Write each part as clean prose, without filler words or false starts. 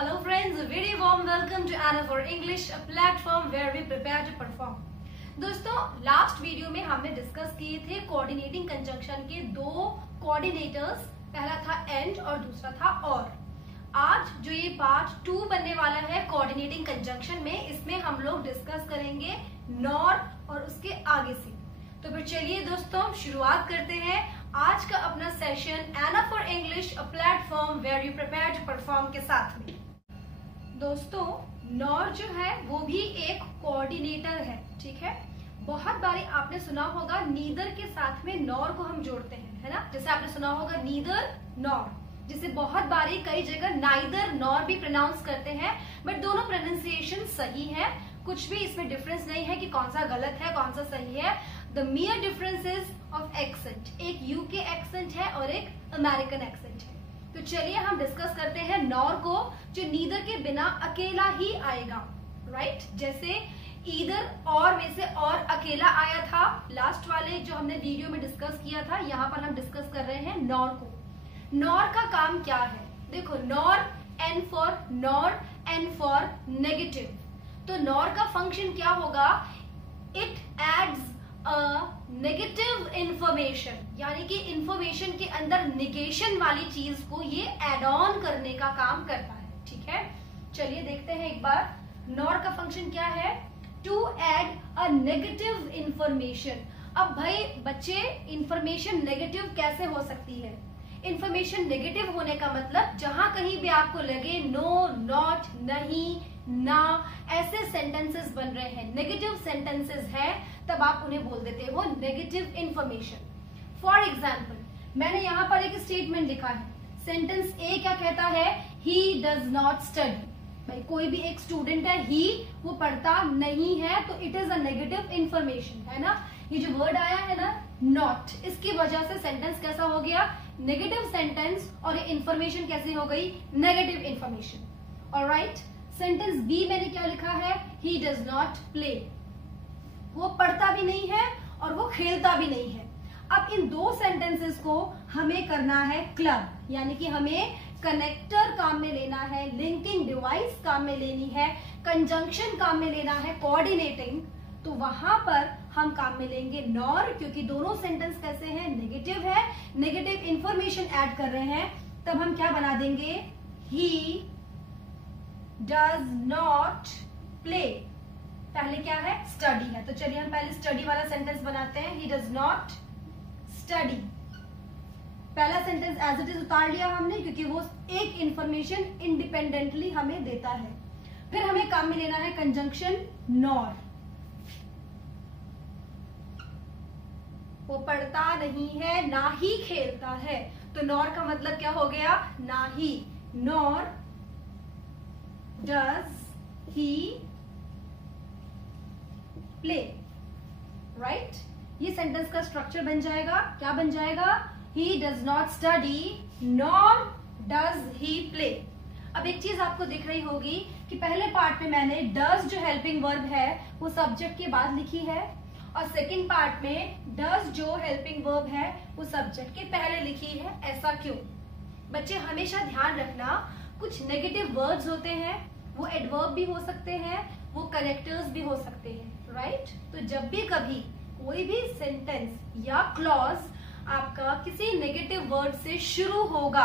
Hello friends, a very warm welcome to Anna for English, a platform where we prepare to perform. दोस्तों, last video में हमने discuss किए थे coordinating conjunction के दो coordinators, पहला था एंड और दूसरा था और। आज जो ये पार्ट 2 बनने वाला है कोऑर्डिनेटिंग कंजंक्शन में, इसमें हम लोग डिस्कस करेंगे नॉर और उसके आगे से। तो फिर चलिए दोस्तों शुरुआत करते हैं आज का अपना session Ana for English, a platform where you prepare to perform के साथ में। दोस्तों, नॉर जो है वो भी एक कोऑर्डिनेटर है, ठीक है। बहुत बारी आपने सुना होगा नीदर के साथ में नॉर को हम जोड़ते हैं, है ना। जैसे आपने सुना होगा नीदर नॉर, जिसे बहुत बारी कई जगह नाइदर नॉर भी प्रोनाउंस करते हैं, बट दोनों प्रोनाउंसिएशन सही है, कुछ भी इसमें डिफरेंस नहीं है कि कौन सा गलत है कौन सा सही है। The मियर difference is of accent, एक यूके एक्सेंट है और एक अमेरिकन एक्सेंट है। तो चलिए हम डिस्कस करते हैं नॉर को, जो नीदर के बिना अकेला ही आएगा, राइट। जैसे ईदर और में से और अकेला आया था लास्ट वाले जो हमने वीडियो में डिस्कस किया था, यहाँ पर हम डिस्कस कर रहे हैं नॉर को। नॉर का काम क्या है? देखो, nor N for nor, N for negative. तो नॉर का फंक्शन क्या होगा? इट एड्स नेगेटिव इंफॉर्मेशन, यानी कि इंफॉर्मेशन के अंदर निगेशन वाली चीज को ये एड ऑन करने का काम करता है, ठीक है। चलिए देखते हैं एक बार नॉर का फंक्शन क्या है। To add a negative information. अब भाई बच्चे, इंफॉर्मेशन नेगेटिव कैसे हो सकती है? इंफॉर्मेशन नेगेटिव होने का मतलब जहां कहीं भी आपको लगे नो, नॉट, नहीं, ना, ऐसे सेंटेंसेस बन रहे हैं, नेगेटिव सेंटेंसेस है, तब आप उन्हें बोल देते हो नेगेटिव इंफॉर्मेशन। फॉर एग्जाम्पल, मैंने यहाँ पर एक स्टेटमेंट लिखा है, सेंटेंस ए क्या कहता है? He does not study. भाई कोई भी एक स्टूडेंट है, ही, वो पढ़ता नहीं है, तो it is a negative information, है ना। ये जो वर्ड आया है ना नॉट, इसकी वजह से सेंटेंस कैसा हो गया? नेगेटिव सेंटेंस, और ये इंफॉर्मेशन कैसी हो गई? Negative information. Alright, sentence B मैंने क्या लिखा है? He does not play. वो पढ़ता भी नहीं है और वो खेलता भी नहीं है। अब इन दो सेंटेंसेस को हमें करना है क्लब, यानी कि हमें कनेक्टर काम में लेना है, लिंकिंग डिवाइस काम में लेनी है, कंजंक्शन काम में लेना है, कोऑर्डिनेटिंग। तो वहां पर हम काम में लेंगे नॉर, क्योंकि दोनों सेंटेंस कैसे हैं? नेगेटिव है, नेगेटिव इंफॉर्मेशन ऐड कर रहे हैं। तब हम क्या बना देंगे? ही डज नॉट प्ले। पहले क्या है? स्टडी है, तो चलिए हम पहले स्टडी वाला सेंटेंस बनाते हैं। ही डज नॉट स्टडी। पहला सेंटेंस एज इट इज उतार लिया हमने, क्योंकि वो एक इंफॉर्मेशन इंडिपेंडेंटली हमें देता है। फिर हमें काम में लेना है कंजंक्शन नॉर। वो पढ़ता नहीं है, ना ही खेलता है, तो नॉर का मतलब क्या हो गया? ना ही। Nor does he play, right. ये सेंटेंस का स्ट्रक्चर बन जाएगा, क्या बन जाएगा? He does not study nor does he play. अब एक चीज आपको दिख रही होगी कि पहले पार्ट में मैंने डज जो हेल्पिंग वर्ब है वो सब्जेक्ट के बाद लिखी है, और सेकंड पार्ट में डज जो हेल्पिंग वर्ब है वो सब्जेक्ट के पहले लिखी है। ऐसा क्यों? बच्चे हमेशा ध्यान रखना, कुछ नेगेटिव वर्ड्स होते हैं, वो एडवर्ब भी हो सकते हैं, वो कनेक्टर्स भी हो सकते हैं, राइट। तो जब भी कभी कोई भी सेंटेंस या क्लॉज आपका किसी नेगेटिव वर्ड से शुरू होगा,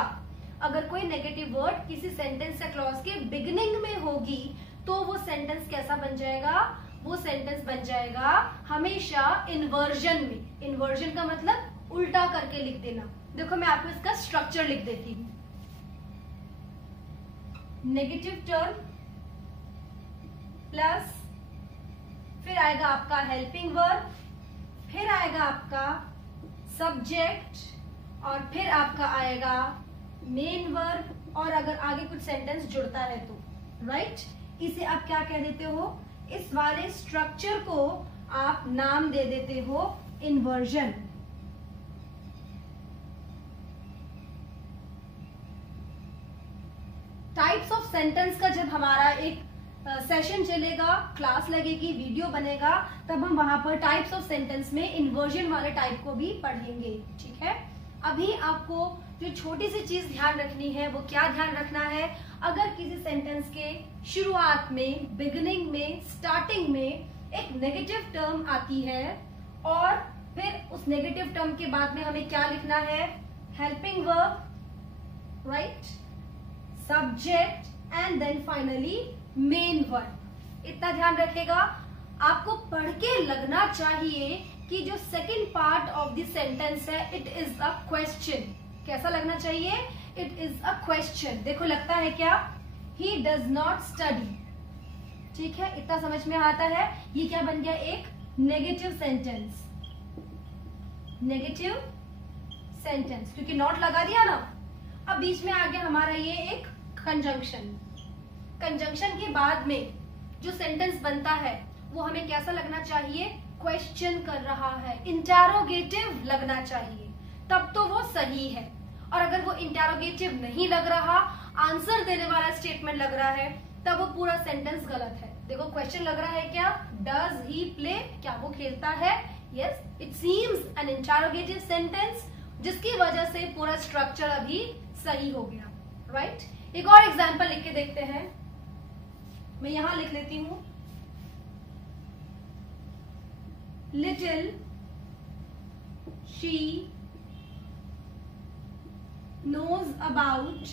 अगर कोई नेगेटिव वर्ड किसी सेंटेंस या क्लॉज के बिगिनिंग में होगी, तो वो सेंटेंस कैसा बन जाएगा? वो सेंटेंस बन जाएगा हमेशा इन्वर्जन में। इन्वर्जन का मतलब उल्टा करके लिख देना। देखो मैं आपको इसका स्ट्रक्चर लिख देती हूँ। नेगेटिव टर्म प्लस, फिर आएगा आपका हेल्पिंग वर्ब, फिर आएगा आपका सब्जेक्ट, और फिर आपका आएगा मेन वर्ब, और अगर आगे कुछ सेंटेंस जुड़ता है तो, राइट। इसे आप क्या कह देते हो? इस वाले स्ट्रक्चर को आप नाम दे देते हो इन्वर्जन। टाइप्स ऑफ सेंटेंस का जब हमारा एक सेशन चलेगा, क्लास लगेगी, वीडियो बनेगा, तब हम वहां पर टाइप्स ऑफ सेंटेंस में इन्वर्जन वाले टाइप को भी पढ़ेंगे, ठीक है। अभी आपको जो छोटी सी चीज ध्यान रखनी है वो क्या ध्यान रखना है, अगर किसी सेंटेंस के शुरुआत में, बिगिनिंग में, स्टार्टिंग में एक नेगेटिव टर्म आती है और फिर उस नेगेटिव टर्म के बाद में हमें क्या लिखना है, helping verb, right, subject and then finally main verb. इतना ध्यान रखेगा। आपको पढ़ के लगना चाहिए कि जो second part of the sentence है इट इज अ क्वेश्चन। कैसा लगना चाहिए, इट इज अ क्वेश्चन। देखो लगता है क्या, ही डज नॉट स्टडी, ठीक है, इतना समझ में आता है। ये क्या बन गया, एक नेगेटिव सेंटेंस, नेगेटिव सेंटेंस, क्योंकि नॉट लगा दिया ना। अब बीच में आ गया हमारा ये एक कंजंक्शन। कंजंक्शन के बाद में जो सेंटेंस बनता है वो हमें कैसा लगना चाहिए, क्वेश्चन कर रहा है, इंटेरोगेटिव लगना चाहिए, तब तो वो सही है। और अगर वो इंटेरोगेटिव नहीं लग रहा, आंसर देने वाला स्टेटमेंट लग रहा है, तब वो पूरा सेंटेंस गलत है। देखो क्वेश्चन लग रहा है क्या, डज ही प्ले, क्या वो खेलता है, yes, it seems N interrogative sentence, जिसकी वजह से पूरा स्ट्रक्चर अभी सही हो गया, राइट। एक और एग्जांपल लिख के देखते हैं, मैं यहां लिख लेती हूं, little she knows about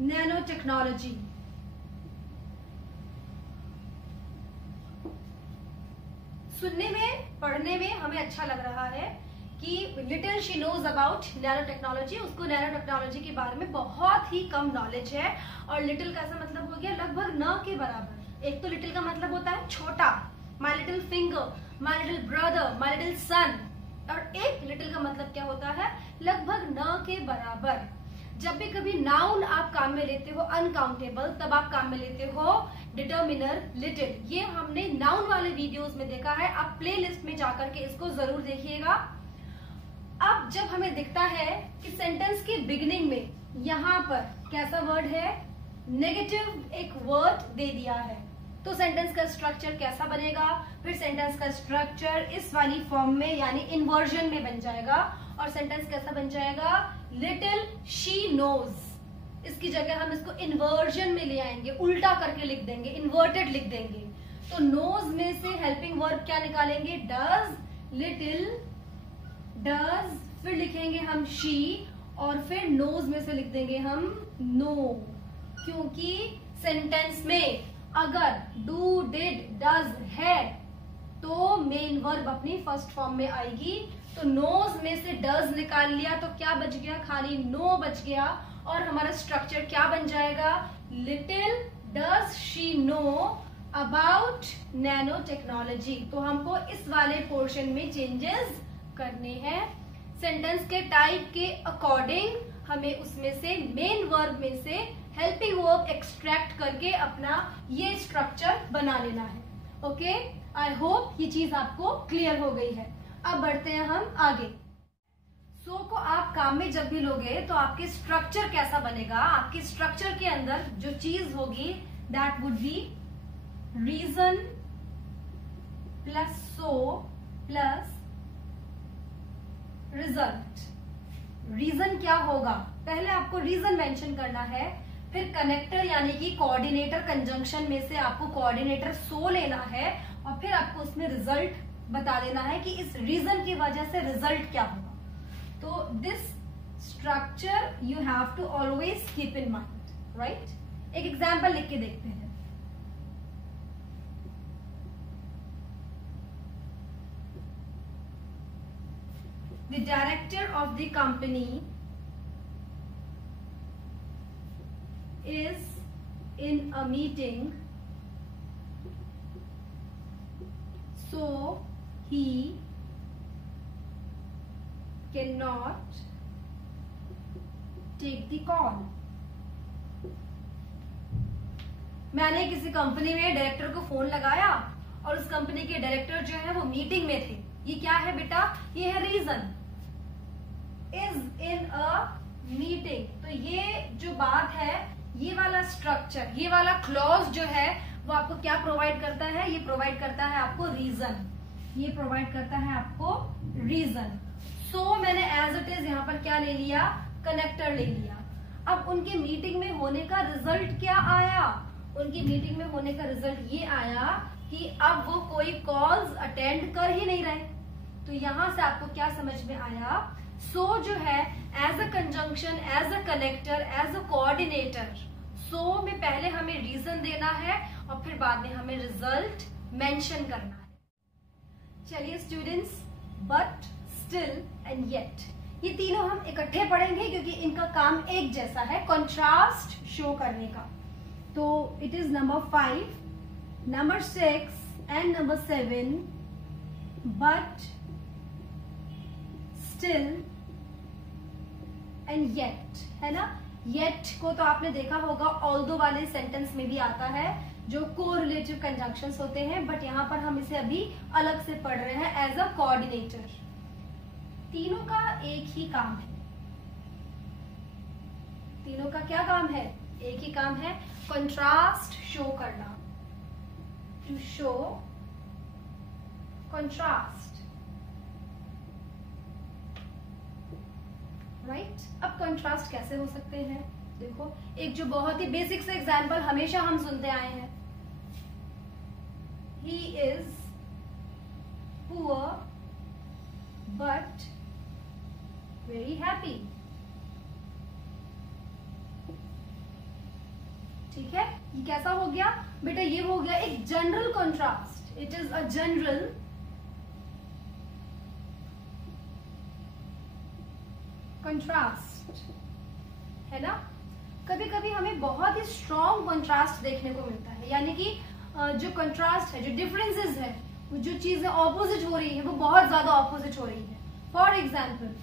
nanotechnology। सुनने में, पढ़ने में हमें अच्छा लग रहा है कि little she knows about nano technology. उसको नैनो टेक्नोलॉजी के बारे में बहुत ही कम नॉलेज है। और लिटिल का ऐसा मतलब हो गया लगभग न के बराबर। एक तो लिटिल का मतलब होता है छोटा, my little finger, my little brother, my little son. और एक लिटिल का मतलब क्या होता है, लगभग न के बराबर। जब भी कभी नाउन आप काम में लेते हो अनकाउंटेबल, तब आप काम में लेते हो डिटर्मिनर लिटिल। ये हमने नाउन वाले वीडियोस में देखा है, आप प्लेलिस्ट में जाकर के इसको जरूर देखिएगा। अब जब हमें दिखता है कि सेंटेंस की बिगिनिंग में यहाँ पर कैसा वर्ड है, नेगेटिव एक वर्ड दे दिया है, तो सेंटेंस का स्ट्रक्चर कैसा बनेगा, फिर सेंटेंस का स्ट्रक्चर इस वाली फॉर्म में यानी इन्वर्जन में बन जाएगा। और सेंटेंस कैसा बन जाएगा, लिटिल शी नोज। इसकी जगह हम इसको इन्वर्जन में ले आएंगे, उल्टा करके लिख देंगे, इन्वर्टेड लिख देंगे। तो नोज में से हेल्पिंग वर्ब क्या निकालेंगे, डज, लिटिल डज, फिर लिखेंगे हम शी, और फिर नोज में से लिख देंगे हम नो। क्योंकि सेंटेंस में अगर डू, डिड, डज है तो मेन वर्ब अपनी फर्स्ट फॉर्म में आएगी। तो नोज में से डज निकाल लिया तो क्या बच गया, खाली नो बच गया। और हमारा स्ट्रक्चर क्या बन जाएगा, little does she know about nano technology. तो हमको इस वाले पोर्शन में चेंजेस करने हैं। सेंटेंस के टाइप के अकॉर्डिंग हमें उसमें से मेन वर्ब में से हेल्पिंग वर्ब एक्सट्रैक्ट करके अपना ये स्ट्रक्चर बना लेना है। ओके, आई होप ये चीज आपको क्लियर हो गई है। अब बढ़ते हैं हम आगे। सो को आप काम में जब भी लोगे तो आपके स्ट्रक्चर कैसा बनेगा, आपके स्ट्रक्चर के अंदर जो चीज होगी that would be reason plus so plus result. Reason क्या होगा, पहले आपको रीजन मेंशन करना है, फिर कनेक्टर यानी कि कोऑर्डिनेटर कंजंक्शन में से आपको कोऑर्डिनेटर सो लेना है, और फिर आपको उसमें रिजल्ट बता देना है कि इस रीजन की वजह से रिजल्ट क्या होगा। तो this structure you have to always keep in mind, right. एक एग्जाम्पल लिख के देखते हैं। The director of the company is in a meeting, so he cannot take the call. मैंने किसी कंपनी में डायरेक्टर को फोन लगाया और उस कंपनी के डायरेक्टर जो है वो मीटिंग में थे। ये क्या है बेटा, ये है reason, is in a meeting. तो ये जो बात है, ये वाला स्ट्रक्चर, ये वाला क्लॉज जो है वो आपको क्या प्रोवाइड करता है, ये प्रोवाइड करता है आपको रीजन। ये प्रोवाइड करता है आपको रीजन। सो मैंने एज इट इज यहाँ पर क्या ले लिया, कनेक्टर ले लिया। अब उनके मीटिंग में होने का रिजल्ट क्या आया, उनकी मीटिंग में होने का रिजल्ट ये आया कि अब वो कोई कॉल्स अटेंड कर ही नहीं रहे। तो यहां से आपको क्या समझ में आया, सो जो है as a conjunction, as a connector, as a coordinator, so में पहले हमें रीजन देना है और फिर बाद में हमें रिजल्ट मेंशन करना है। चलिए students, but, still and yet, ये तीनों हम इकट्ठे पढ़ेंगे क्योंकि इनका काम एक जैसा है, कंट्रास्ट शो करने का। तो it is number 5, number 6 and number 7, but, still and yet, है ना। येट को तो आपने देखा होगा ऑल्दो वाले सेंटेंस में भी आता है, जो कोरिलेटिव कंजंक्शंस होते हैं, बट यहां पर हम इसे अभी अलग से पढ़ रहे हैं एज अ कोऑर्डिनेटर। तीनों का एक ही काम है, तीनों का क्या काम है, एक ही काम है, कंट्रास्ट शो करना, टू शो कंट्रास्ट, राइट। अब कंट्रास्ट कैसे हो सकते हैं, देखो एक जो बहुत ही बेसिक से एग्जाम्पल हमेशा हम सुनते आए हैं, he is poor but very happy, ठीक है। ये कैसा हो गया बेटा, ये हो गया एक general contrast, it is a general contrast, है ना। कभी कभी हमें बहुत ही स्ट्रॉन्ग कंट्रास्ट देखने को मिलता है, यानी कि जो कंट्रास्ट है, जो डिफरेंसेस है, जो चीजें ऑपोजिट हो रही है वो बहुत ज्यादा ऑपोजिट हो रही है। फॉर एग्जाम्पल,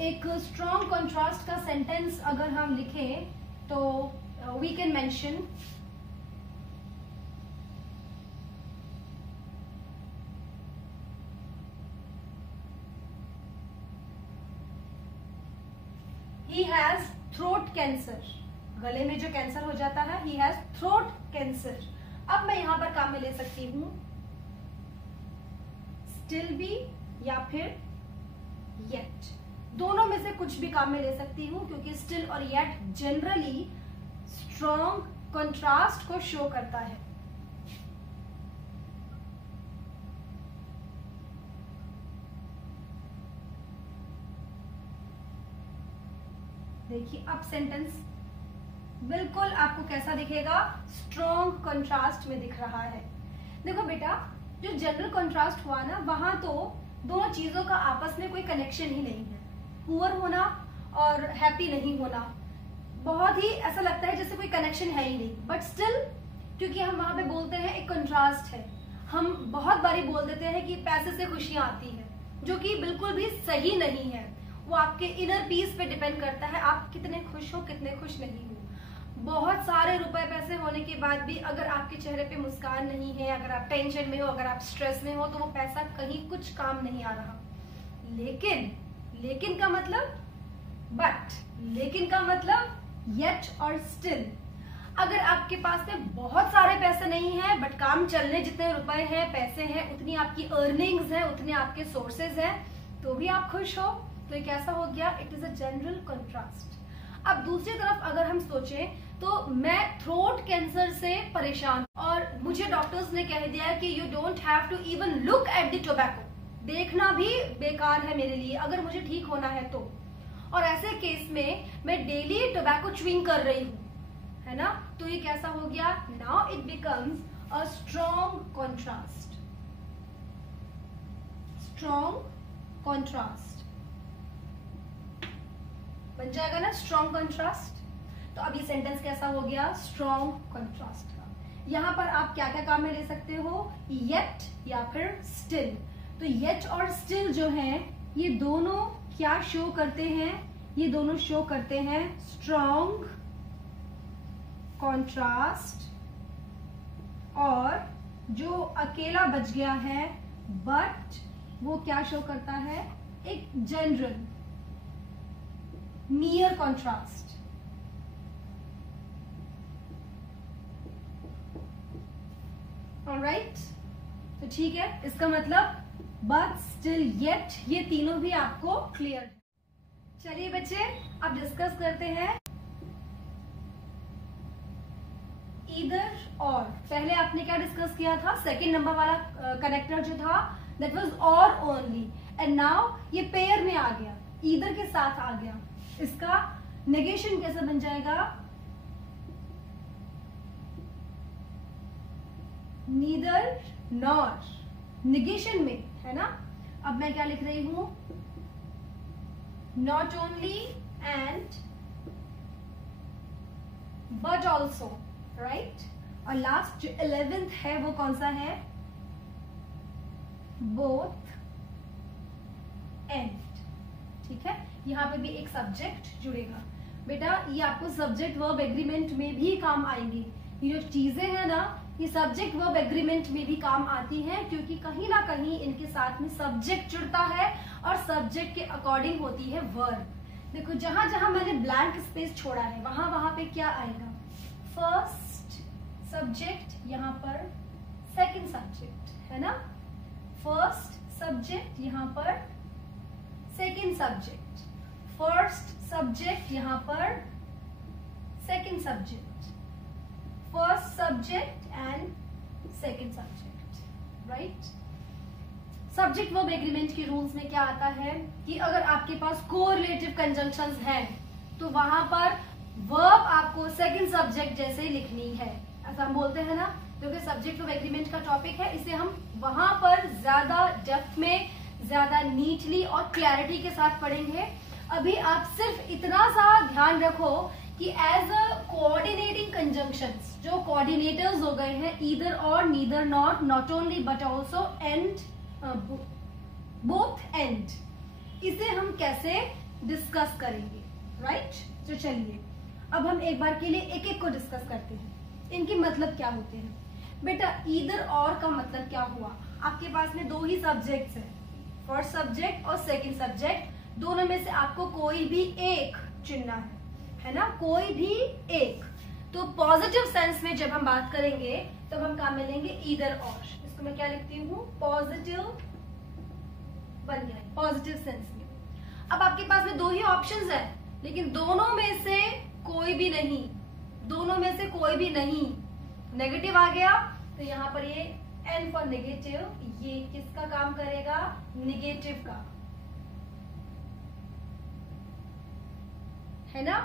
एक स्ट्रॉन्ग कंट्रास्ट का सेंटेंस अगर हम लिखें तो we can mention he has throat cancer, गले में जो कैंसर हो जाता है, he has throat cancer। अब मैं यहां पर काम में ले सकती हूं still भी या फिर yet, दोनों में से कुछ भी काम में ले सकती हूं क्योंकि still और yet जनरली स्ट्रॉन्ग कंट्रास्ट को शो करता है। देखिए अब सेंटेंस बिल्कुल आपको कैसा दिखेगा, स्ट्रॉन्ग कंट्रास्ट में दिख रहा है। देखो बेटा, जो जनरल कंट्रास्ट हुआ ना, वहां तो दोनों चीजों का आपस में कोई कनेक्शन ही नहीं है, पुअर होना और हैप्पी नहीं होना, बहुत ही ऐसा लगता है जैसे कोई कनेक्शन है ही नहीं। बट स्टिल, क्योंकि हम वहां पे बोलते हैं एक कंट्रास्ट है, हम बहुत बारी बोल देते हैं कि पैसे से खुशियां आती है, जो कि बिल्कुल भी सही नहीं है। वो आपके इनर पीस पे डिपेंड करता है, आप कितने खुश हो, कितने खुश नहीं हो। बहुत सारे रुपए पैसे होने के बाद भी अगर आपके चेहरे पे मुस्कान नहीं है, अगर आप टेंशन में हो, अगर आप स्ट्रेस में हो, तो वो पैसा कहीं कुछ काम नहीं आ रहा। लेकिन का मतलब बट, लेकिन का मतलब येट और स्टिल। अगर आपके पास में बहुत सारे पैसे नहीं है बट काम चलने जितने रुपए हैं, पैसे हैं, उतनी आपकी अर्निंग्स है, उतने आपके सोर्सेज हैं, तो भी आप खुश हो, तो ये कैसा हो गया, it is a general contrast. अब दूसरी तरफ अगर हम सोचें तो मैं थ्रोट कैंसर से परेशान और मुझे डॉक्टर्स ने कह दिया कि you don't have to even look at the tobacco, देखना भी बेकार है मेरे लिए अगर मुझे ठीक होना है तो। और ऐसे केस में मैं डेली टोबैको च्यूइंग कर रही हूँ, है ना, तो ये कैसा हो गया, now it becomes a strong contrast, strong contrast बन जाएगा ना, स्ट्रॉन्ग कंट्रास्ट। तो अब ये सेंटेंस कैसा हो गया, स्ट्रॉन्ग कंट्रास्ट का। यहां पर आप क्या क्या काम में ले सकते हो, येट या फिर स्टिल। तो येट और स्टिल जो है, ये दोनों क्या शो करते हैं, ये दोनों शो करते हैं स्ट्रॉन्ग कॉन्ट्रास्ट, और जो अकेला बच गया है बट, वो क्या शो करता है, एक जनरल नियर कॉन्ट्रास्ट। ऑलराइट, तो ठीक है, इसका मतलब बट, स्टिल, येट, ये तीनों भी आपको क्लियर है। चलिए बच्चे अब डिस्कस करते हैं ईदर और। पहले आपने क्या डिस्कस किया था, सेकेंड नंबर वाला कनेक्टर जो था दैट वाज और ओनली, एंड नाउ ये पेयर में आ गया, ईदर के साथ आ गया। इसका नेगेशन कैसे बन जाएगा, नीदर नॉर, निगेशन में है ना। अब मैं क्या लिख रही हूं, not only and but also, right. और लास्ट जो 11th है वो कौन सा है, बोथ एंड, ठीक है। यहां पे भी एक सब्जेक्ट जुड़ेगा बेटा, ये आपको सब्जेक्ट वर्ब एग्रीमेंट में भी काम आएंगी। ये जो चीजें हैं ना, ये सब्जेक्ट वर्ब एग्रीमेंट में भी काम आती हैं, क्योंकि कहीं ना कहीं इनके साथ में सब्जेक्ट जुड़ता है और सब्जेक्ट के अकॉर्डिंग होती है वर्ब। देखो जहां जहां मैंने ब्लैंक स्पेस छोड़ा है वहां वहां पे क्या आएगा, फर्स्ट सब्जेक्ट, यहाँ पर सेकंड सब्जेक्ट, है ना। फर्स्ट सब्जेक्ट, यहाँ पर सेकंड सब्जेक्ट, फर्स्ट सब्जेक्ट, यहाँ पर second subject, first subject and second subject, right. Subject verb agreement के रूल्स में क्या आता है कि अगर आपके पास कोरिलेटिव कंजंक्शंस हैं तो वहां पर वर्ब आपको सेकंड सब्जेक्ट जैसे ही लिखनी है, ऐसा हम बोलते हैं ना। क्योंकि सब्जेक्ट वर्ब एग्रीमेंट का टॉपिक है, इसे हम वहां पर ज्यादा डेप्थ में, ज्यादा नीटली और क्लैरिटी के साथ पढ़ेंगे। अभी आप सिर्फ इतना सा ध्यान रखो कि एज अ कोऑर्डिनेटिंग कंजंक्शंस, जो कोऑर्डिनेटर्स हो गए हैं ईदर और, neither not, not only but also, and, both and, इसे हम कैसे डिस्कस करेंगे, राइट। तो चलिए अब हम एक बार के लिए एक एक को डिस्कस करते हैं, इनके मतलब क्या होते हैं। बेटा ईदर और का मतलब क्या हुआ, आपके पास में दो ही सब्जेक्ट्स हैं, फर्स्ट सब्जेक्ट और सेकंड सब्जेक्ट, दोनों में से आपको कोई भी एक चुनना है ना, कोई भी एक। तो पॉजिटिव सेंस में जब हम बात करेंगे तब हम क्या मिलेंगे, ईदर और। इसको मैं क्या लिखती हूँ, पॉजिटिव बन गया, पॉजिटिव सेंस में। अब आपके पास में दो ही ऑप्शंस है, लेकिन दोनों में से कोई भी नहीं, दोनों में से कोई भी नहीं, नेगेटिव आ गया तो यहाँ पर ये एन फॉर नेगेटिव, ये किसका काम करेगा, नेगेटिव का, है ना।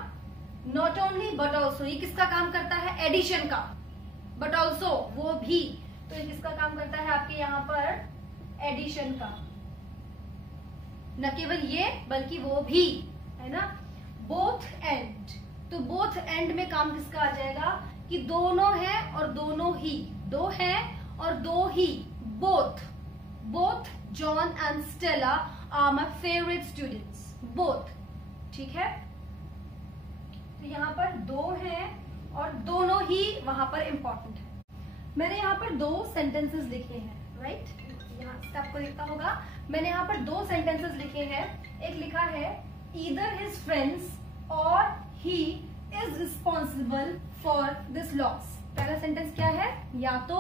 नॉट ओनली बट ऑल्सो, ये किसका काम करता है, एडिशन का, बट ऑल्सो वो भी, तो ये किसका काम करता है आपके यहाँ पर, एडिशन का। न केवल ये बल्कि वो भी, है ना। बोथ एंड, तो बोथ एंड में काम किसका आ जाएगा कि दोनों हैं और दोनों ही, दो हैं और दो ही, both, both John and Stella are my favourite students, both, ठीक है। तो यहाँ पर दो हैं और दोनों ही वहां पर इंपॉर्टेंट है। मैंने यहाँ पर दो सेंटेंसेस लिखे हैं, राइट, यहाँ से आपको दिखता होगा, मैंने यहाँ पर दो सेंटेंसेस लिखे हैं। एक लिखा है ईदर हिज फ्रेंड्स और he is responsible for this loss. पहला सेंटेंस क्या है, या तो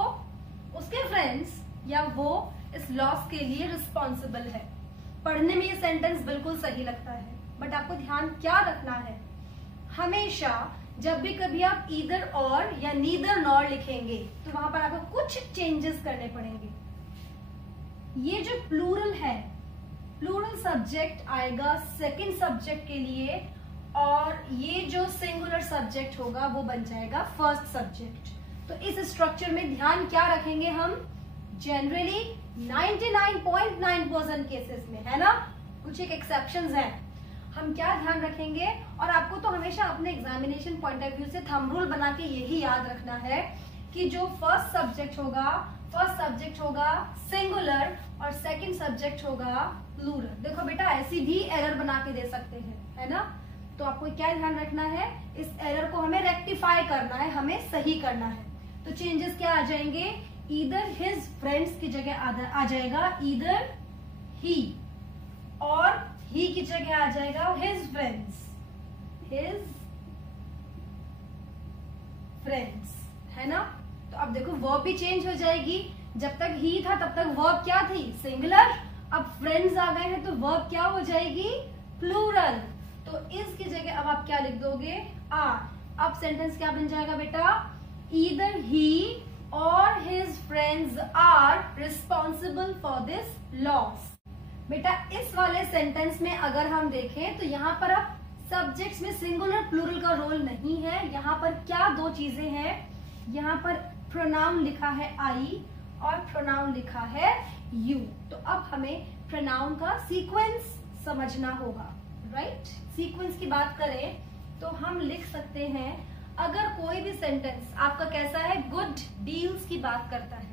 उसके फ्रेंड्स या वो इस लॉस के लिए रिस्पॉन्सिबल है। पढ़ने में ये सेंटेंस बिल्कुल सही लगता है, बट आपको ध्यान क्या रखना है, हमेशा जब भी कभी आप ईदर और या नीदर नॉर लिखेंगे तो वहां पर आपको कुछ चेंजेस करने पड़ेंगे। ये जो प्लूरल है, प्लूरल सब्जेक्ट आएगा सेकंड सब्जेक्ट के लिए, और ये जो सिंगुलर सब्जेक्ट होगा वो बन जाएगा फर्स्ट सब्जेक्ट। तो इस स्ट्रक्चर में ध्यान क्या रखेंगे हम, जनरली 99.9% केसेस में, है ना, कुछ एक एक्सेप्शंस हैं, हम क्या ध्यान रखेंगे। और आपको तो हमेशा अपने एग्जामिनेशन पॉइंट ऑफ व्यू से थंब रूल बना के यही याद रखना है कि जो फर्स्ट सब्जेक्ट होगा सिंगुलर और सेकंड सब्जेक्ट होगा प्लूरल। देखो बेटा ऐसी भी एरर बना के दे सकते हैं, है ना। तो आपको क्या ध्यान रखना है, इस एरर को हमें रेक्टिफाई करना है, हमें सही करना है। तो चेंजेस क्या आ जाएंगे, ईदर हिज फ्रेंड्स की जगह आ जाएगा ईदर ही, और ही की जगह आ जाएगा हिज फ्रेंड्स, है ना। तो अब देखो वर्ब भी चेंज हो जाएगी, जब तक ही था तब तक वर्ब क्या थी, सिंगुलर। अब फ्रेंड्स आ गए हैं तो वर्ब क्या हो जाएगी, प्लूरल। तो इसकी जगह अब आप क्या लिख दोगे, आर। अब सेंटेंस क्या बन जाएगा बेटा, either he or his friends are responsible for this loss. बेटा इस वाले सेंटेंस में अगर हम देखें तो यहाँ पर अब सब्जेक्ट्स में सिंगुलर प्लूरल का रोल नहीं है। यहाँ पर क्या दो चीजें हैं, यहाँ पर प्रोनाउन लिखा है आई और प्रोनाउन लिखा है यू। तो अब हमें प्रोनाउन का सीक्वेंस समझना होगा, राइट। सीक्वेंस की बात करें तो हम लिख सकते हैं, अगर कोई भी सेंटेंस आपका कैसा है, गुड डील्स की बात करता है,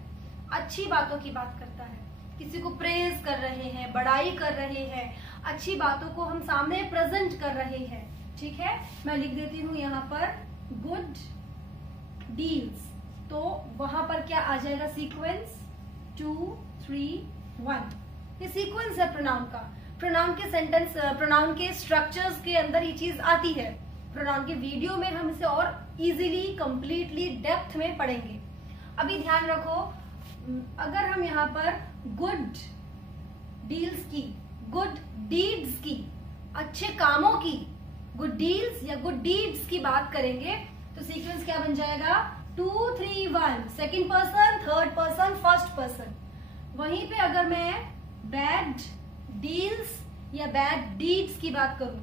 अच्छी बातों की बात करता है, किसी को प्रेज कर रहे हैं, बड़ाई कर रहे हैं, अच्छी बातों को हम सामने प्रेजेंट कर रहे हैं, ठीक है। मैं लिख देती हूँ यहाँ पर गुड डील्स। तो वहां पर क्या आ जाएगा, सीक्वेंस 2 3 1। ये सीक्वेंस है प्रोनाउन का। प्रोनाउन के सेंटेंस, प्रोनाउन के स्ट्रक्चर्स के अंदर ये चीज आती है। प्रोनाउन के वीडियो में हम इसे और इजीली, कंप्लीटली, डेप्थ में पढ़ेंगे। अभी ध्यान रखो, अगर हम यहाँ पर गुड डील्स की, गुड डीड्स की, अच्छे कामों की, गुड डील्स या गुड डीड्स की बात करेंगे तो सीक्वेंस क्या बन जाएगा, 2 3 1, second person, third person, first person. वहीं पे अगर मैं बैड डील्स या बैड डीड्स की बात करूं,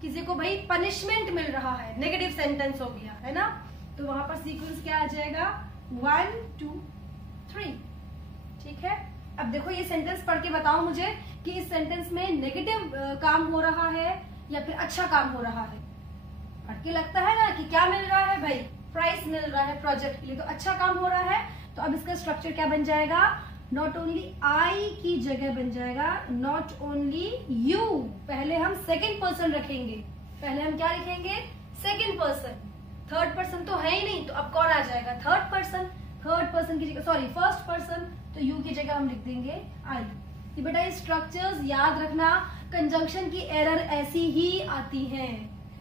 किसी को भाई पनिशमेंट मिल रहा है, नेगेटिव सेंटेंस हो गया है ना, तो वहां पर सीक्वेंस क्या आ जाएगा, 1 2 3, ठीक है। अब देखो ये सेंटेंस पढ़ के बताओ मुझे कि इस सेंटेंस में नेगेटिव काम हो रहा है या फिर अच्छा काम हो रहा है। पढ़ के लगता है ना कि क्या मिल रहा है भाई, प्राइस मिल रहा है प्रोजेक्ट के लिए, तो अच्छा काम हो रहा है। तो अब इसका स्ट्रक्चर क्या बन जाएगा, नॉट ओनली आई की जगह बन जाएगा नॉट ओनली यू। पहले हम सेकेंड पर्सन रखेंगे, पहले हम क्या लिखेंगे, सेकेंड पर्सन। थर्ड पर्सन तो है ही नहीं, तो अब कौन आ जाएगा, थर्ड पर्सन। थर्ड पर्सन की जगह, सॉरी फर्स्ट पर्सन, तो यू की जगह हम लिख देंगे आई। कि बेटा ये स्ट्रक्चर्स याद रखना, कंजंक्शन की एरर ऐसी ही आती है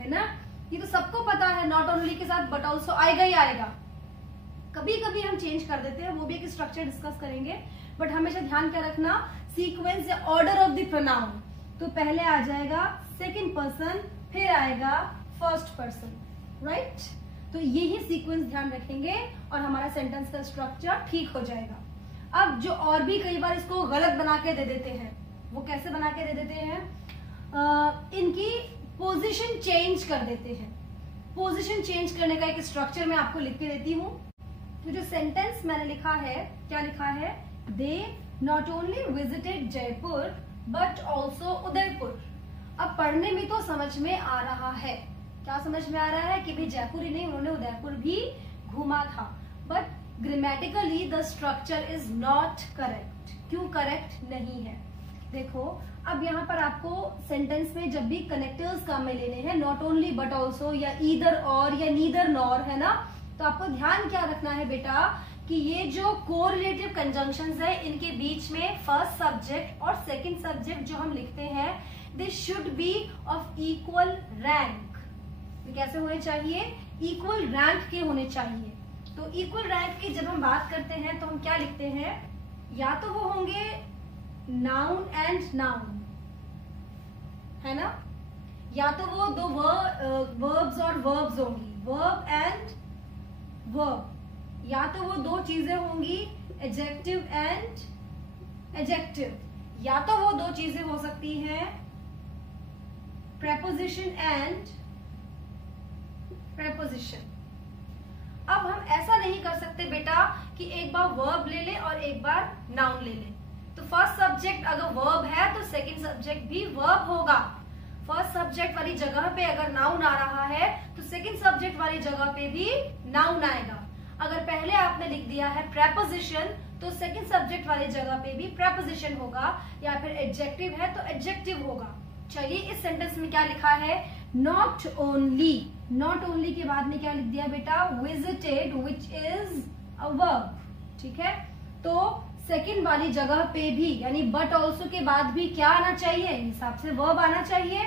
ना। ये तो सबको पता है, नॉट ओनली के साथ बट ऑल्सो आएगा ही आएगा। कभी कभी हम चेंज कर देते हैं, वो भी एक स्ट्रक्चर डिस्कस करेंगे, बट हमेशा ध्यान क्या रखना, सीक्वेंस या ऑर्डर ऑफ द प्रोनाउन। तो पहले आ जाएगा सेकंड पर्सन, फिर आएगा फर्स्ट पर्सन, राइट। तो यही सीक्वेंस ध्यान रखेंगे और हमारा सेंटेंस का स्ट्रक्चर ठीक हो जाएगा। अब जो और भी कई बार इसको गलत बना के दे देते हैं, वो कैसे बना के दे देते हैं, इनकी पोजीशन चेंज कर देते हैं। पोजीशन चेंज करने का एक स्ट्रक्चर मैं आपको लिख के देती हूँ। तो जो सेंटेंस मैंने लिखा है, क्या लिखा है, they not only visited Jaipur but also Udaipur. अब पढ़ने में तो समझ में आ रहा है, क्या समझ में आ रहा है कि भाई जयपुर ही नहीं, उन्होंने उदयपुर भी घूमा था, but grammatically the structure is not correct. क्यों करेक्ट नहीं है, देखो अब यहाँ पर आपको सेंटेंस में जब भी कनेक्टर्स काम में लेने हैं, नॉट ओनली बट ऑल्सो या ईदर और या नीदर नॉर, है ना, तो आपको ध्यान क्या रखना है बेटा कि ये जो कोरिलेटिव कंजंक्शंस है, इनके बीच में फर्स्ट सब्जेक्ट और सेकंड सब्जेक्ट जो हम लिखते हैं, they should be of equal rank. कैसे होने चाहिए, इक्वल रैंक के होने चाहिए। तो इक्वल रैंक की जब हम बात करते हैं तो हम क्या लिखते हैं, या तो वो होंगे नाउन एंड नाउन, है ना, या तो वो दो वर्ब्स और वर्ब्स होंगी, वर्ब एंड वर्ब, या तो वो दो चीजें होंगी एडजेक्टिव एंड एडजेक्टिव, या तो वो दो चीजें हो सकती हैं प्रेपोजिशन एंड प्रेपोजिशन। अब हम ऐसा नहीं कर सकते बेटा कि एक बार वर्ब ले ले और एक बार नाउन ले ले। तो फर्स्ट सब्जेक्ट अगर वर्ब है तो सेकंड सब्जेक्ट भी वर्ब होगा। फर्स्ट सब्जेक्ट वाली जगह पे अगर नाउन आ रहा है तो सेकंड सब्जेक्ट वाली जगह पे भी नाउन आएगा। अगर पहले आपने लिख दिया है प्रेपोजिशन तो सेकंड सब्जेक्ट वाली जगह पे भी प्रेपोजिशन होगा, या फिर एडजेक्टिव है तो एडजेक्टिव होगा। चलिए इस सेंटेंस में क्या लिखा है, नॉट ओनली, नॉट ओनली के बाद में क्या लिख दिया बेटा, visited which is a verb, ठीक है। तो सेकंड वाली जगह पे भी यानी बट ऑल्सो के बाद भी क्या आना चाहिए, हिसाब से वर्ब आना चाहिए।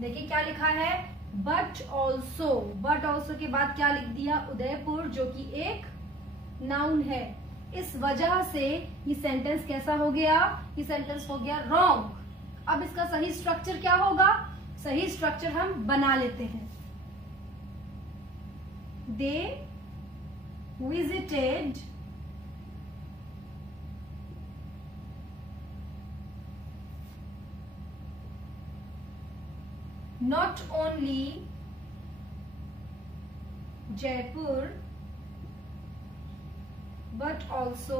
देखिए क्या लिखा है, बट ऑल्सो, बट ऑल्सो के बाद क्या लिख दिया, उदयपुर, जो कि एक नाउन है। इस वजह से ये सेंटेंस कैसा हो गया, ये सेंटेंस हो गया रॉन्ग। अब इसका सही स्ट्रक्चर क्या होगा, सही स्ट्रक्चर हम बना लेते हैं। They visited not only Jaipur but also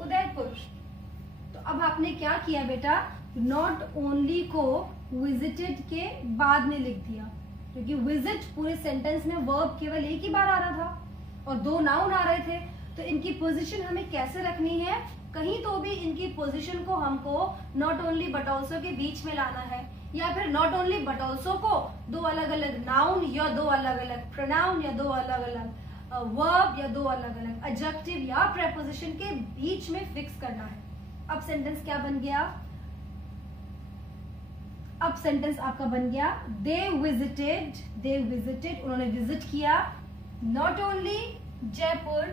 Udaipur. तो अब आपने क्या किया बेटा, नॉट ओनली को विजिटेड के बाद में लिख दिया, क्योंकि विजिट पूरे सेंटेंस में वर्ब केवल एक ही बार आ रहा था और दो नाउन आ रहे थे। तो इनकी पोजीशन हमें कैसे रखनी है, कहीं तो भी इनकी पोजीशन को हमको नॉट ओनली बट ऑल्सो के बीच में लाना है, या फिर नॉट ओनली बट ऑल्सो को दो अलग अलग नाउन या दो अलग अलग प्रोनाउन या दो अलग अलग वर्ब या दो अलग अलग एडजेक्टिव या प्रेपोजिशन के बीच में फिक्स करना है। अब सेंटेंस क्या बन गया, अब सेंटेंस आपका बन गया दे विजिटेड, उन्होंने विजिट किया not only Jaipur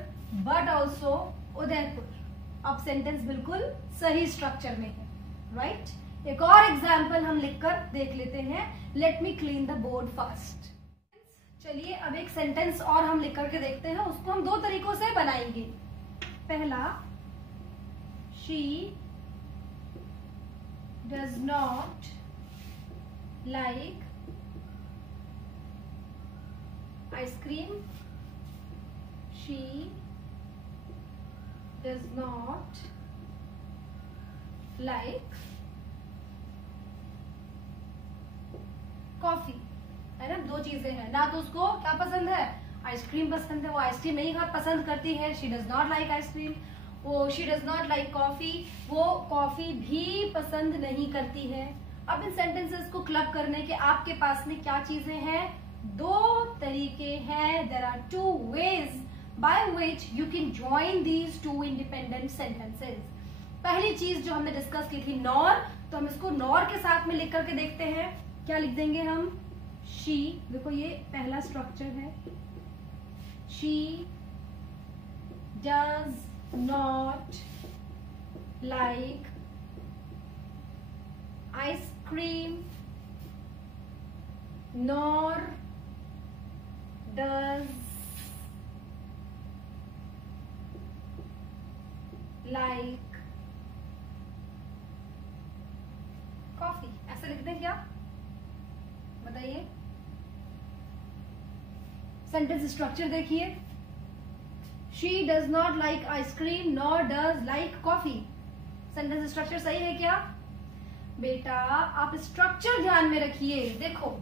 but also Udaipur. अब सेंटेंस बिल्कुल सही स्ट्रक्चर में है, राइट। एक और एग्जाम्पल हम लिखकर देख लेते हैं। Let me clean the board fast. चलिए अब एक सेंटेंस और हम लिख करके देखते हैं, उसको हम दो तरीकों से बनाएंगे। पहला, she does not like ice cream, she does not like coffee, है ना। दो चीजें हैं, ना तो उसको क्या पसंद है, आइसक्रीम पसंद है, वो आइसक्रीम नहीं पसंद करती है, she does not like ice cream. वो she does not like coffee, वो कॉफी भी पसंद नहीं करती है। अब इन सेंटेंसेस को क्लब करने के आपके पास में क्या चीजें हैं, दो तरीके हैं। There are two ways by which you can join these two independent sentences। पहली चीज जो हमने डिस्कस की थी नॉर, तो हम इसको नॉर के साथ में लिख करके देखते हैं। क्या लिख देंगे हम, शी, देखो ये पहला स्ट्रक्चर है, she does not like ice cream nor does like coffee. ऐसे लिख दें क्या, बताइए। सेंटेंस स्ट्रक्चर देखिए, she does not like ice cream nor does like coffee. Sentence structure सही है क्या बेटा? आप स्ट्रक्चर ध्यान में रखिए। देखो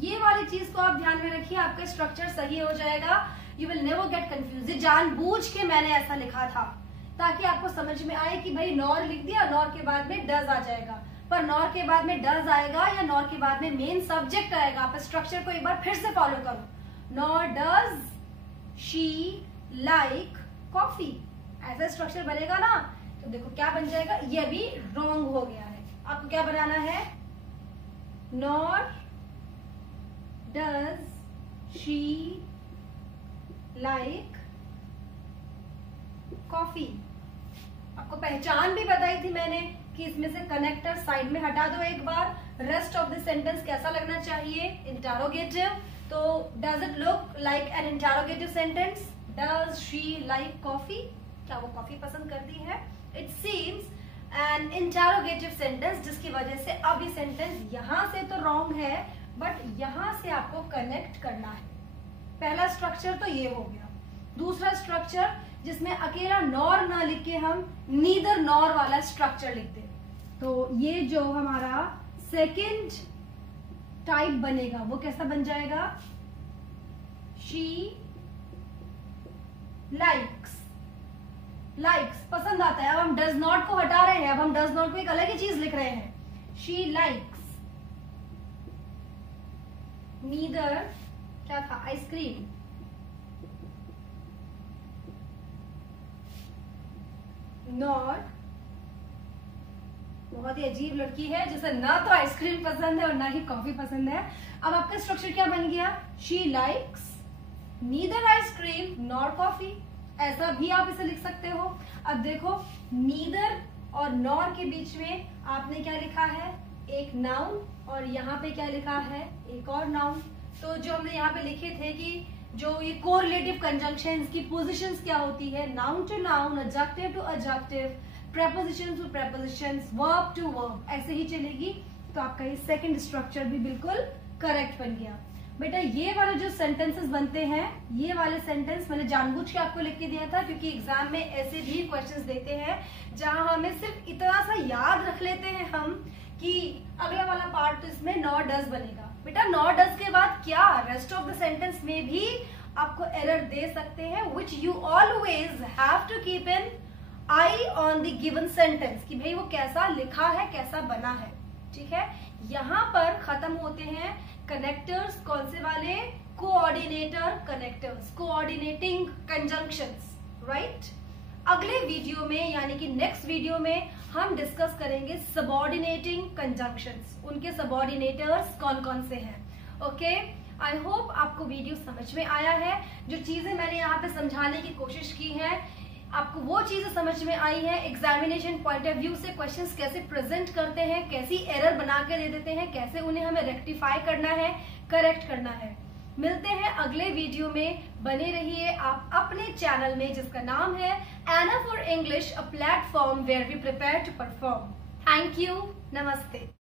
ये वाली चीज को आप ध्यान में रखिए, आपका स्ट्रक्चर सही हो जाएगा। You will never get confuse. जानबूझ के मैंने ऐसा लिखा था ताकि आपको समझ में आए कि भाई नॉर लिख दिया, नॉर के बाद में डज आ जाएगा, पर नॉर के बाद में डज आएगा या नॉर के बाद में मेन सब्जेक्ट आएगा। आप स्ट्रक्चर को एक बार फिर से फॉलो करो। Nor does she like coffee, ऐसा स्ट्रक्चर बनेगा ना। तो देखो क्या बन जाएगा, ये भी रॉन्ग हो गया है। आपको क्या बनाना है, nor does she like coffee. आपको पहचान भी बताई थी मैंने कि इसमें से कनेक्टर साइड में हटा दो एक बार। रेस्ट ऑफ द सेंटेंस कैसा लगना चाहिए, इंटरोगेटिव। तो does it look like an interrogative sentence, does she like coffee, क्या वो कॉफी पसंद करती है। It seems an interrogative sentence, जिसकी वजह से अब ये सेंटेंस यहां से तो रॉन्ग है बट यहां से आपको कनेक्ट करना है। पहला स्ट्रक्चर तो ये हो गया। दूसरा स्ट्रक्चर जिसमें अकेला नॉर ना लिख के हम नीदर नॉर वाला स्ट्रक्चर लिखते हैं। तो ये जो हमारा सेकंड टाइप बनेगा वो कैसा बन जाएगा, शी लाइक्स। लाइक्स पसंद आता है। अब हम डज नॉट को हटा रहे हैं, अब हम डज नॉट को एक अलग ही चीज लिख रहे हैं। शी लाइक्स नीदर, क्या था, आइसक्रीम नॉर, बहुत ही अजीब लड़की है जिसे ना तो आइसक्रीम पसंद है और ना ही कॉफी पसंद है। अब आपका स्ट्रक्चर क्या बन गया, she likes neither ice cream nor coffee, ऐसा भी आप इसे लिख सकते हो। अब देखो नीदर और नॉर के बीच में आपने क्या लिखा है, एक नाउन, और यहाँ पे क्या लिखा है, एक और नाउन। तो जो हमने यहाँ पे लिखे थे कि जो ये कोरिलेटिव कंजंक्शंस की पोजीशंस क्या होती है, noun to noun, adjective to adjective, preposition to prepositions, verb to verb, ऐसे ही चलेगी। तो आपका ये सेकंड स्ट्रक्चर भी बिल्कुल करेक्ट बन गया। बेटा ये वाले जो सेंटेंसेस बनते हैं, ये वाले सेंटेंस मैंने जानबूझ के आपको लिख के दिया था, क्योंकि एग्जाम में ऐसे भी क्वेश्चंस देते हैं जहां हमें सिर्फ इतना सा याद रख लेते हैं हम कि अगला वाला पार्ट तो इसमें नॉट डज बनेगा। बेटा नॉट डज के बाद क्या रेस्ट ऑफ द सेंटेंस में भी आपको एरर दे सकते हैं, which you always have to keep an eye on the given sentence, कि भाई वो कैसा लिखा है, कैसा बना है। ठीक है, यहाँ पर खत्म होते हैं कनेक्टर्स, कौन से वाले, coordinator connectors, coordinating conjunctions, right. अगले वीडियो में यानी कि नेक्स्ट वीडियो में हम डिस्कस करेंगे सबऑर्डिनेटिंग कंजंक्शंस, उनके सबऑर्डिनेटर्स कौन कौन से हैं। ओके, आई होप आपको वीडियो समझ में आया है। जो चीजें मैंने यहाँ पे समझाने की कोशिश की है आपको वो चीजें समझ में आई है। एग्जामिनेशन पॉइंट ऑफ व्यू से क्वेश्चंस कैसे प्रेजेंट करते हैं, कैसी एरर बना के दे देते हैं, कैसे उन्हें हमें रेक्टिफाई करना है, करेक्ट करना है। मिलते हैं अगले वीडियो में, बने रहिए आप अपने चैनल में जिसका नाम है Anna for English, a platform where we prepare to perform. Thank you, नमस्ते।